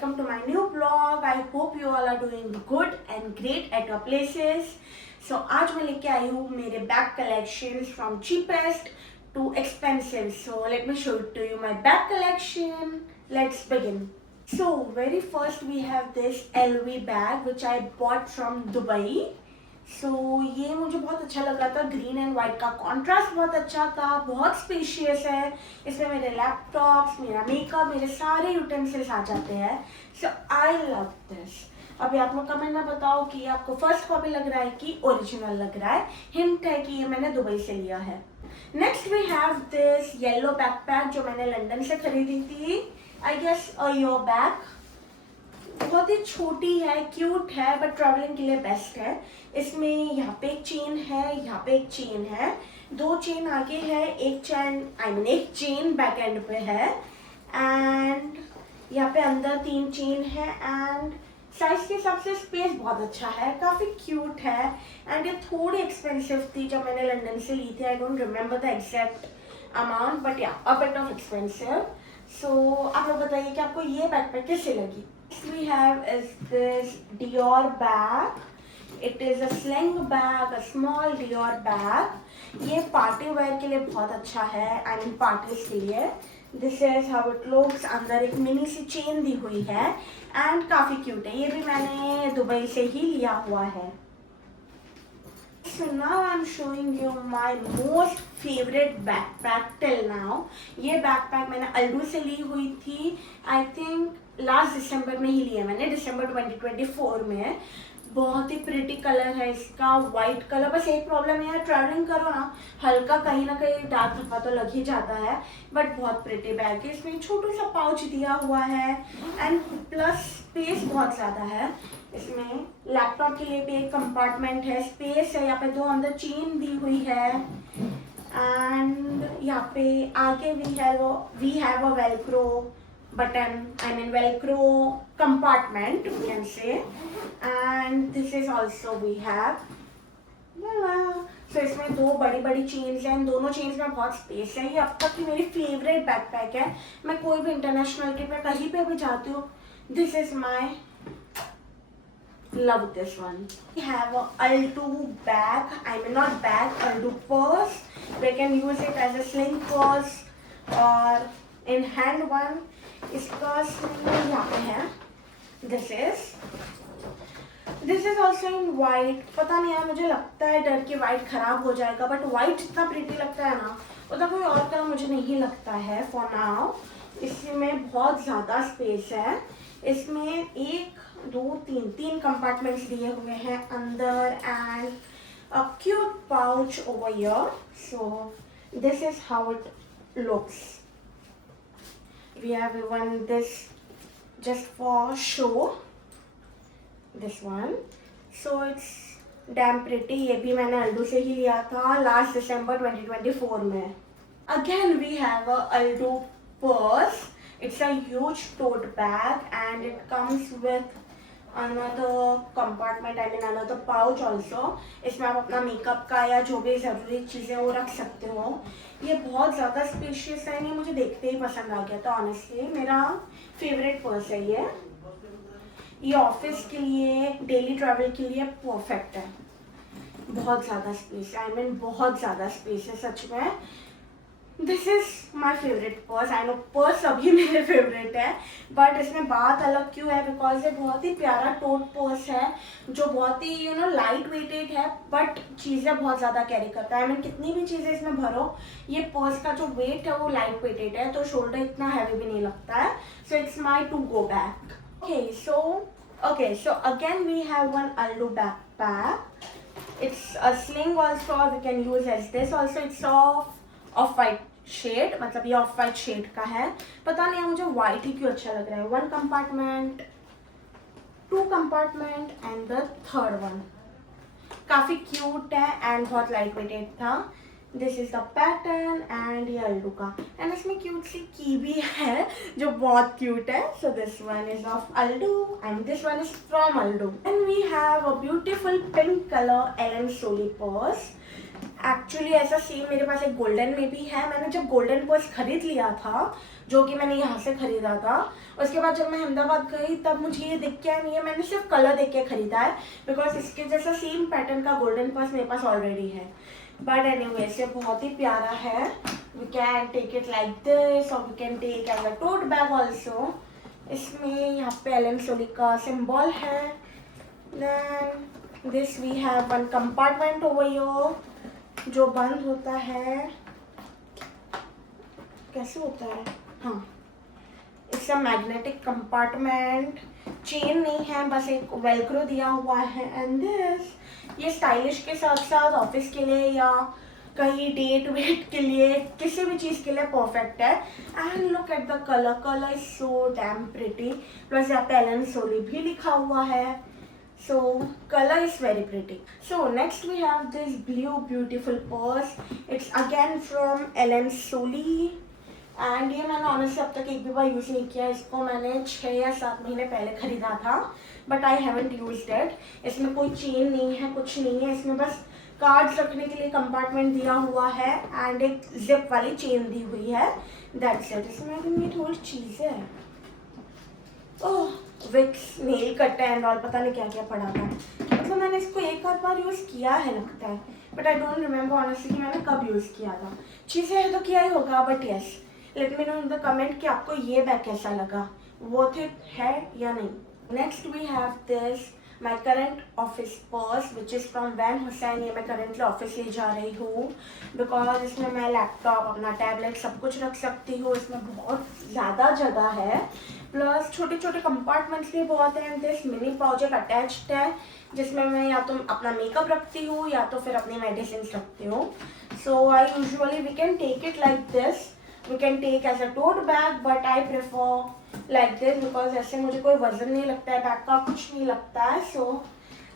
welcome to my new vlog. I hope you all are doing good and great at your places. So आज मैं लेके आई हूँ मेरे bag collections from cheapest to expensive. So let me show it to you my bag collection. Let's begin. So very first we have this LV bag which I bought from Dubai. ये मुझे बहुत अच्छा लगा था. Green and white का contrast बहुत अच्छा था. बहुत स्पेशियस है. इसमें मेरे लैपटॉप्स, मेरा मेकअप, मेरे सारे यूटेंसिल्स आ जाते हैं. सो आई लव दिस. अभी आप लोग कमेंट में बताओ कि आपको फर्स्ट कॉपी लग रहा है कि ओरिजिनल लग रहा है. हिंट है कि ये मैंने दुबई से लिया है. Next we have this yellow backpack जो मैंने लंदन से खरीदी थी. I guess a year back. बहुत ही छोटी है, क्यूट है, बट ट्रैवलिंग के लिए बेस्ट है. इसमें यहाँ पे एक चेन है, यहाँ पे एक चेन है, दो चेन आगे है, एक चेन बैक एंड पे है, एंड यहाँ पे अंदर तीन चेन है. एंड साइज के हिसाब से स्पेस बहुत अच्छा है, काफ़ी क्यूट है. एंड ये थोड़ी एक्सपेंसिव थी जब मैंने लंदन से ली थी. I don't remember the exact amount, but या अ बिट ऑफ एक्सपेंसिव. सो आप लोग बताइए कि आपको ये बैकपैक कैसे लगी. We have is this Dior bag. It is a sling bag, a small Dior bag. ये पार्टी वेयर के लिए बहुत अच्छा है. I mean पार्टीज के लिए. This is how it looks. अंदर एक मिनी सी चेन दी हुई है एंड काफ़ी क्यूट है. ये भी मैंने दुबई से ही लिया हुआ है. So now I'm showing you my most favorite backpack till now. ये बैकपैक मैंने अल्डू से ली हुई थी. आई थिंक लास्ट दिसंबर में ही लिया मैंने, दिसंबर 2024 में. बहुत ही प्रिटी कलर है इसका, वाइट कलर. बस एक प्रॉब्लम है, ट्रैवलिंग करो ना, हल्का कहीं ना कहीं डार्क धब्बा तो लग ही जाता है, बट बहुत प्रिटी बैग है. इसमें छोटा सा पाउच दिया हुआ है एंड प्लस स्पेस बहुत ज़्यादा है. इसमें लैपटॉप के लिए भी एक कंपार्टमेंट है, स्पेस है. यहाँ पे दो अंदर चेन दी हुई है. एंड यहाँ पे आगे we have a velcro button, I mean velcro compartment you can say. And this is also we have so इसमें दो बड़ी बड़ी चेन्स हैं. दोनों चेन्स में बहुत स्पेस है. ये अब तक की मेरी फेवरेट बैकपैक है. मैं कोई भी इंटरनेशनल ट्रिप में कहीं पे भी जाती हूँ, this is my love this one. We have a Aldo bag, I mean not bag, Aldo purse. We can use it as a sling purse or in hand one. इसका sling यहाँ पे है. This is also in white. पता नहीं यार, मुझे लगता है डर के वाइट खराब हो जाएगा, बट वाइट जितना प्रिटी लगता है ना उतना कोई और कलर मुझे नहीं लगता है फॉर नाउ. इसमें बहुत ज़्यादा स्पेस है. इसमें एक दो तीन कंपार्टमेंट्स दिए हुए हैं अंदर and a cute pouch over here. So this is how it looks. We have one this just for show, this one. So it's damn pretty. ये भी मैंने अल्डो से ही लिया था लास्ट दिसंबर 2024 में. Again we have a Aldo purse. It's a huge tote bag and it comes with another compartment, I mean another pouch also. इसमें आप अपना मेकअप का या जो भी ज़रूरी चीज़ें वो रख सकते हो. ये बहुत ज़्यादा स्पेशियस है. ये मुझे देखते ही पसंद आ गया था. ऑनेस्टली मेरा फेवरेट पर्स है ये. ये ऑफिस के लिए, डेली ट्रैवल के लिए परफेक्ट है. बहुत ज़्यादा स्पेस है, I mean बहुत ज़्यादा स्पेस है सच में. This is my favourite purse. I know purse सभी मेरे फेवरेट है, बट इसमें बात अलग क्यों है, बिकॉज ये बहुत ही प्यारा टोट पर्स है जो बहुत ही लाइट वेटेड है, बट चीज़ें बहुत ज़्यादा कैरी करता है. I mean कितनी भी चीज़ें इसमें भरो, ये पर्स का जो वेट है वो लाइट वेटेड है, तो शोल्डर इतना हैवी भी नहीं लगता है. So it's my to go back. Okay, so again we have one Aldo backpack. It's a sling also, we can use as this also. It's of white shade, मतलब ये of white shade का है. पता नहीं है मुझे white ही क्यों अच्छा लग रहा है. One compartment, two compartment and the third one. काफ़ी क्यूट है एंड बहुत लाइट वेटेड था. This is the pattern and ये अल्डो का. एंड इसमें क्यूट सी की भी है जो बहुत क्यूट है. So this one is of Aldo and this one is from Aldo. And we have a beautiful pink colour Allen Solly purse. Actually ऐसा सेम मेरे पास एक गोल्डन में भी है. मैंने जब गोल्डन पर्स खरीद लिया था जो कि मैंने यहाँ से ख़रीदा था। उसके बाद जब मैं अहमदाबाद गई तब मुझे ये दिख के नहीं है, मैंने सिर्फ कलर देख के ख़रीदा है, बिकॉज इसके जैसा सेम पैटर्न का गोल्डन पर्स मेरे पास ऑलरेडी है। बट एनीवे ये बहुत ही प्यारा है। We can take it like this और we can take as a tote bag also. इसमें यहाँ पे एलन सोली का सिंबल है। Then this we have one compartment over here जो बंद होता है। कैसे होता है? हाँ, it's a magnetic compartment. Chain नहीं है, बस एक वेलक्रो दिया हुआ है। एंड दिस ये स्टाइलिश के साथ साथ ऑफिस के लिए या कहीं डेट वेट के लिए किसी भी चीज़ के लिए परफेक्ट है। And look at the colour, colour is so damn pretty. Plus यहाँ पे एलन सोली भी लिखा हुआ है। So color is very pretty. So next we have this blue beautiful purse. It's again from Ellen Solly. And ये मैंने honestly अब तक एक भी बार यूज़ नहीं किया। इसको मैंने 6 या 7 महीने पहले ख़रीदा था, but I haven't used it. इसमें कोई चेन नहीं है, कुछ नहीं है। इसमें बस कार्ड्स रखने के लिए कंपार्टमेंट दिया हुआ है एंड एक जिप वाली चेन दी हुई है। That's it. इसमें ये थोड़ी चीज़ है, oh Vicks, nail cutter and all, पता नहीं क्या क्या पड़ा था। मतलब मैंने इसको एक आध बार यूज़ किया है लगता है, but I don't remember honestly कि मैंने कब यूज़ किया था। चीज़ें है तो किया ही होगा, but yes, late me know in the comment कि आपको ये बैग कैसा लगा, वर्थ इट है या नहीं। Next we have this my current office purse which is from Van Heusen. ये मैं करेंटली ऑफिस ले जा रही हूँ बिकॉज इसमें मैं लैपटॉप, अपना टैबलेट सब कुछ रख सकती हूँ। इसमें बहुत ज़्यादा जगह है, प्लस छोटे छोटे कंपार्टमेंट्स भी बहुत हैं। एंड दिस मिनी पाउच एक अटैच्ड है जिसमें मैं या तो अपना मेकअप रखती हूँ या तो फिर अपनी मेडिसिन रखती हूँ। So I usually we can take it like this, we can take as a tote bag, but I prefer like this because ऐसे मुझे कोई वजन नहीं लगता है, बैग का कुछ नहीं लगता है। So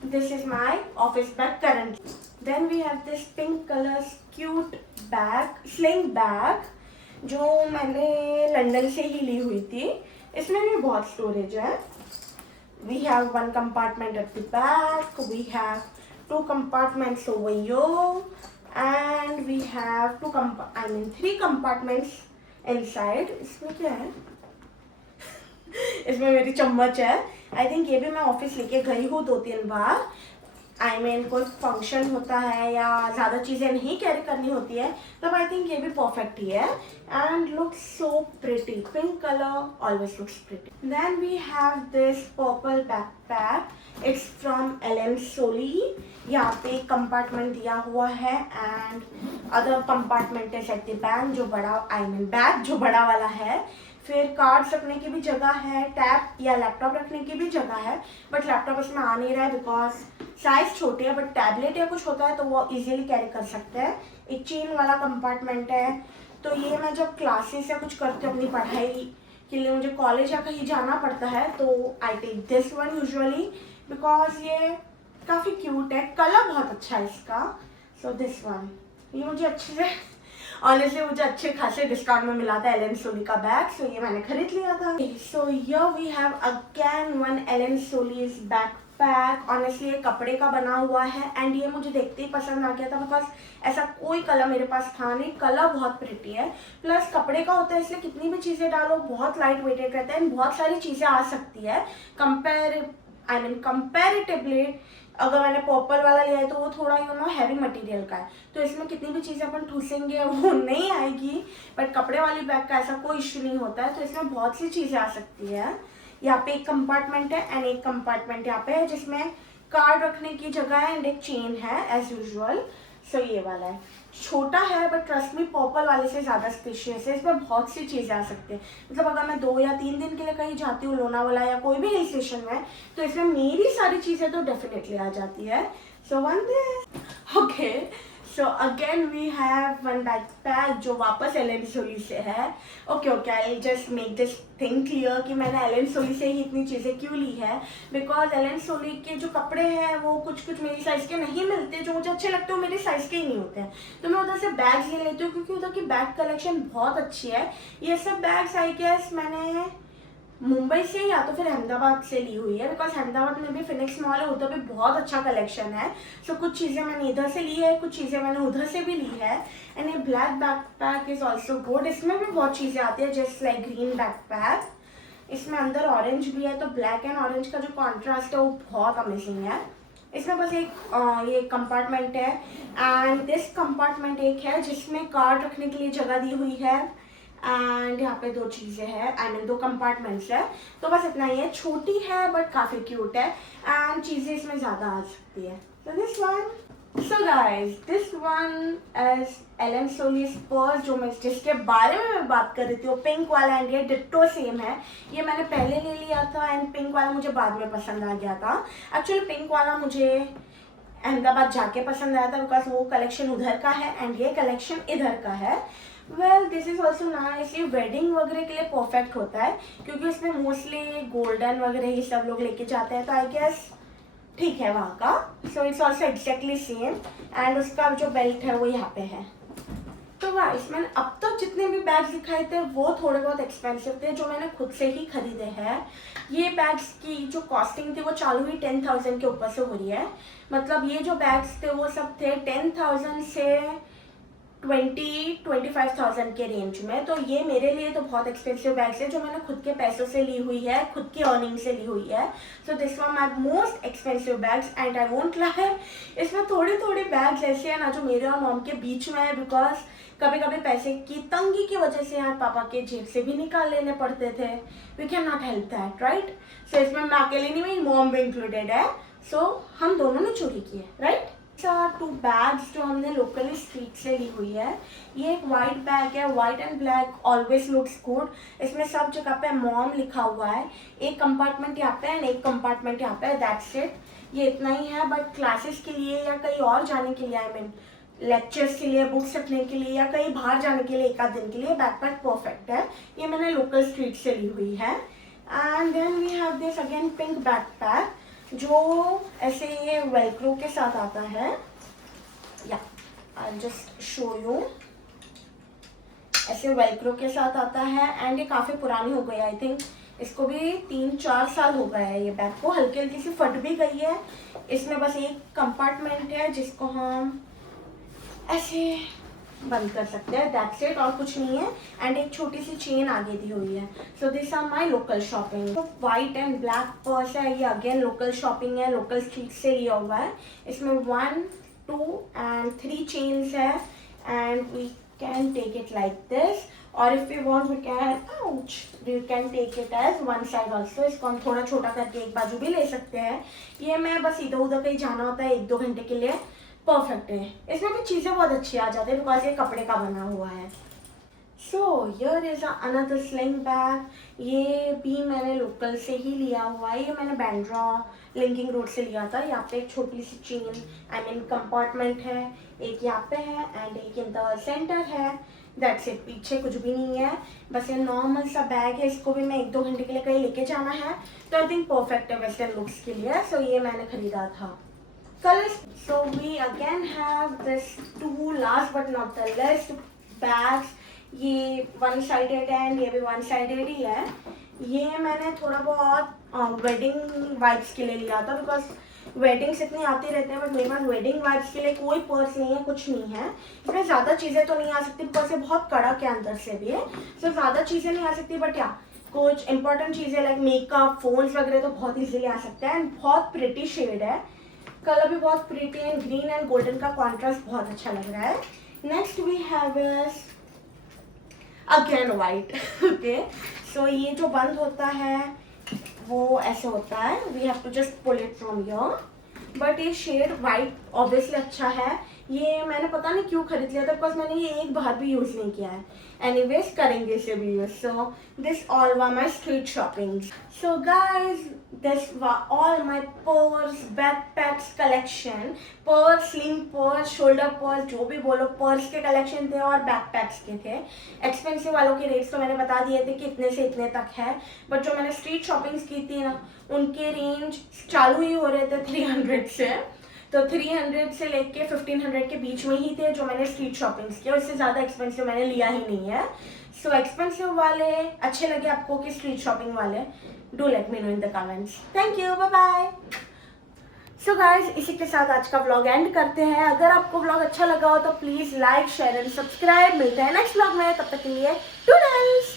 this is my office bag currently. Then we have this pink colour cute bag, sling bag जो मैंने लंदन से ही ली हुई थी। इसमें भी बहुत स्टोरेज है। We have one compartment at the back, we have 2 compartments over here, and we have 3 compartments inside. इसमें क्या है? इसमें मेरी चम्मच है। आई थिंक ये भी मैं ऑफिस लेके गई हूँ 2-3 बार। कोई फंक्शन होता है या ज़्यादा चीज़ें नहीं कैरी करनी होती है तब आई थिंक ये भी परफेक्ट ही है। And looks so pretty, pink colour always looks pretty. Then we have this purple backpack, it's from Allen Solly. यहाँ पे कंपार्टमेंट दिया हुआ है and other compartment is at the back जो बड़ा बैग जो बड़ा वाला है। फिर कार्ड्स रखने की भी जगह है, टैब या लैपटॉप रखने की भी जगह है, बट लैपटॉप इसमें आ नहीं रहा है बिकॉज साइज छोटी है। बट टैबलेट या कुछ होता है तो वो इजीली कैरी कर सकते हैं। एक चेन वाला कंपार्टमेंट है, तो ये मैं जब क्लासेस या कुछ करती हूँ अपनी पढ़ाई के लिए, मुझे कॉलेज या कहीं जाना पड़ता है तो I take this one usually because ये काफ़ी क्यूट है, कलर बहुत अच्छा है इसका। सो दिस वन, ये मुझे अच्छे से ऑनेस्टली मुझे अच्छे खासे डिस्काउंट में मिला था एलन सोली का बैग, सो ये मैंने खरीद लिया था। So here we have again one Allen Solly's backpack. Honestly ये कपड़े का बना हुआ है एंड ये मुझे देखते ही पसंद आ गया था बिकॉज ऐसा कोई कलर मेरे पास था नहीं। कलर बहुत प्रिटी है, प्लस कपड़े का होता है इसलिए कितनी भी चीज़ें डालो बहुत लाइट वेटेड रहता है एंड बहुत सारी चीज़ें आ सकती है। कंपेरेटिवली अगर मैंने पर्पल वाला लिया है तो वो थोड़ा हैवी मटेरियल का है, तो इसमें कितनी भी चीज़ें अपन ठूसेंगे वो नहीं आएगी। बट कपड़े वाली बैग का ऐसा कोई इश्यू नहीं होता है, तो इसमें बहुत सी चीज़ें आ सकती है। यहाँ पे एक कंपार्टमेंट है एंड एक कंपार्टमेंट यहाँ पे है जिसमें कार्ड रखने की जगह है एंड एक चेन है एज यूजुअल। सो ये वाला है, छोटा है बट ट्रस्ट मी पर्पल वाले से ज़्यादा स्पेशियस है। इसमें बहुत सी चीज़ें आ सकती हैं, मतलब अगर मैं 2 या 3 दिन के लिए कहीं जाती हूँ लोनावाला या कोई भी हिल स्टेशन में तो इसमें मेरी सारी चीज़ें तो डेफिनेटली आ जाती है। So one this okay. So again we have one backpack जो वापस एलन सोली से है। Okay I just make this thing clear कि मैंने एलन सोली से ही इतनी चीज़ें क्यों ली है बिकॉज एलन सोली के जो कपड़े हैं वो कुछ मेरी साइज़ के नहीं मिलते, जो मुझे अच्छे लगते हैं वो मेरी साइज़ के ही नहीं होते हैं, तो मैं उधर से बैग्स ले लेती हूँ क्योंकि उधर की बैग कलेक्शन बहुत अच्छी है। ये सब बैग्स आई गेस मैंने मुंबई से या तो फिर अहमदाबाद से ली हुई है, बिकॉज अहमदाबाद में भी फिनिक्स मॉल है, उधर भी बहुत अच्छा कलेक्शन है। सो कुछ चीज़ें मैंने इधर से ली है, कुछ चीज़ें मैंने उधर से भी ली है। एंड ये black backpack is also good. इसमें भी बहुत चीज़ें आती है, जस्ट लाइक ग्रीन बैकपैक। इसमें अंदर ऑरेंज भी है, तो ब्लैक एंड ऑरेंज का जो कॉन्ट्रास्ट है वो बहुत अमेजिंग है। इसमें बस एक ये कंपार्टमेंट है, एंड दिस कंपार्टमेंट एक है जिसमें कार्ड रखने के लिए जगह दी हुई है। एंड यहाँ पे 2 चीज़ें हैं, आई मीन 2 कंपार्टमेंट्स है। तो बस इतना ही है, छोटी है बट काफ़ी क्यूट है, एंड चीज़ें इसमें ज़्यादा आ सकती है। So this one, so guys, this one is Ellen Solly's purse, जिसके बारे में मैं बात कर रही थी, वो पिंक वाला, एंड ये डिट्टो सेम है। ये मैंने पहले ले लिया था, एंड पिंक वाला मुझे बाद में पसंद आ गया था। एक्चुअली पिंक वाला मुझे अहमदाबाद जाके पसंद आया था, बिकॉज वो कलेक्शन उधर का है एंड ये कलेक्शन इधर का है। Well this is also nice. ये वेडिंग वगैरह के लिए परफेक्ट होता है, क्योंकि उसमें मोस्टली गोल्डन वगैरह ये सब लोग लेके जाते हैं, तो आई गेस ठीक है वहाँ का। So it's also exactly same, and उसका जो बेल्ट है वो यहाँ पे है। तो गाइस, मैंने अब तक जितने भी बैग्स दिखाए थे वो थोड़े बहुत एक्सपेंसिव थे, जो मैंने खुद से ही खरीदे हैं। ये बैग्स की जो कॉस्टिंग थी वो चालू ही 10,000 के ऊपर से हो रही है। मतलब ये जो बैग्स थे वो सब थे 10,000 से 20-25,000 के रेंज में। तो ये मेरे लिए तो बहुत एक्सपेंसिव बैग्स है, जो मैंने खुद के पैसों से ली हुई है, खुद की अर्निंग से ली हुई है। So this were my most expensive bags, and I won't lie, इसमें थोड़े थोड़े बैग्स ऐसे हैं ना जो मेरे और मॉम के बीच में है, बिकॉज कभी कभी पैसे की तंगी की वजह से यार पापा के जेब से भी निकाल लेने पड़ते थे। We can not help that, right. So इसमें मैं अकेले नहीं, मेरी मॉम भी इंक्लूडेड है। सो हम दोनों ने चोरी की है, राइट। 2 बैग्स जो हमने लोकली स्ट्रीट से ली हुई है। ये एक वाइट बैग है, white and black always looks good. इसमें सब जगह पे मॉम लिखा हुआ है। एक कंपार्टमेंट यहाँ पे एंड एक कंपार्टमेंट यहाँ पे, दैट्स इट। ये इतना ही है, बट क्लासेस के लिए या कहीं और जाने के लिए, आई मीन लेक्चर्स के लिए, बुक्स रखने के लिए, या कहीं बाहर जाने के लिए 1 आध दिन के लिए बैकपैक परफेक्ट है। ये मैंने लोकल स्ट्रीट से ली हुई है। And then we have this again pink backpack, जो ऐसे ये वेलक्रो के साथ आता है। या आई जस्ट शो यू, ऐसे वेलक्रो के साथ आता है, एंड ये काफ़ी पुरानी हो गई, आई थिंक इसको भी 3-4 साल हो गया है। ये बैग को हल्की हल्की सी फट भी गई है। इसमें बस एक कंपार्टमेंट है जिसको हम ऐसे बंद कर सकते हैं, दैट्स इट, और कुछ नहीं है। एंड एक छोटी सी चेन आगे दी हुई है। So this are my local shopping. तो वाइट एंड ब्लैक पर्स है, ये अगेन लोकल शॉपिंग है, लोकल स्ट्रीट से लिया हुआ है। इसमें 1, 2 एंड 3 चेन्स है, and we can take it like this, और if you want we can take it as one side also. इसको हम थोड़ा छोटा करके एक बाजू भी ले सकते हैं। ये मैं बस इधर उधर कहीं जाना होता है 1-2 घंटे के लिए, परफेक्ट है। इसमें भी चीज़ें बहुत अच्छी आ जाती है, बिकॉज ये कपड़े का बना हुआ है। So here is another sling bag. ये भी मैंने लोकल से ही लिया हुआ है। ये मैंने बैंड्रा लिंकिंग रोड से लिया था। यहाँ पे एक छोटी सी चेन, आई मीन कंपार्टमेंट है, एक यहाँ पे है एंड एक इन द सेंटर है, दैट्स इट। पीछे कुछ भी नहीं है, बस ये नॉर्मल सा बैग है। इसको भी मैं 1-2 घंटे के लिए कहीं लेके जाना है, तो आई थिंक परफेक्ट है वेस्टर्न लुक्स के लिए। सो ये मैंने खरीदा था। Colors. So we again have this 2 last but not the least bags. ये 1 sided है एंड ये भी 1 sided ही है। ये मैंने थोड़ा बहुत वेडिंग वाइब्स के लिए लिया था, बिकॉज वेडिंग्स इतनी आती रहते हैं, बट मेरे पास वेडिंग वाइब्स के लिए कोई पर्स नहीं है, कुछ नहीं है। इसमें ज़्यादा चीज़ें तो नहीं आ सकती, बिकॉज ये बहुत कड़क है अंदर से भी है। सो ज़्यादा चीज़ें नहीं आ सकती, बट या कुछ इंपॉर्टेंट चीज़ें लाइक मेकअप, फोन्स वगैरह तो बहुत ईजिली आ सकते हैं। एंड बहुत प्रिटी शेड है, कलर भी बहुत pretty and green and golden का कॉन्ट्रास्ट बहुत अच्छा लग रहा है। Next we have is again white. Okay, so ये जो बंद होता है वो ऐसे होता है, we have to just pull it from here. But ये शेड वाइट ऑब्वियसली अच्छा है। ये मैंने पता नहीं क्यों खरीद लिया था, बिकॉज मैंने ये एक बार भी यूज़ नहीं किया है। एनीवेज करेंगे इसे भी use. So this all were my street shopping. So guys this were all my purse, backpacks collection. Purse, sling purse, shoulder purse, जो भी बोलो, पर्स के कलेक्शन थे और बैकपैक्स के थे। एक्सपेंसिव वालों के रेट्स तो मैंने बता दिए थे कि इतने से इतने तक है, बट जो मैंने स्ट्रीट शॉपिंग्स की थी ना, उनके रेंज चालू ही हो रहे थे 300 से। तो 300 से लेके 1500 के बीच में ही थे जो मैंने स्ट्रीट शॉपिंग्स किया। उससे ज़्यादा एक्सपेंसिव मैंने लिया ही नहीं है। सो एक्सपेंसिव वाले अच्छे लगे आपको कि स्ट्रीट शॉपिंग वाले, do let me know in the comments. Thank you, bye bye. So guys, इसी के साथ आज का व्लॉग एंड करते हैं। अगर आपको व्लॉग अच्छा लगा हो तो please like share and subscribe. मिलते हैं नेक्स्ट व्लॉग में, तब तक के लिए टूडल्स।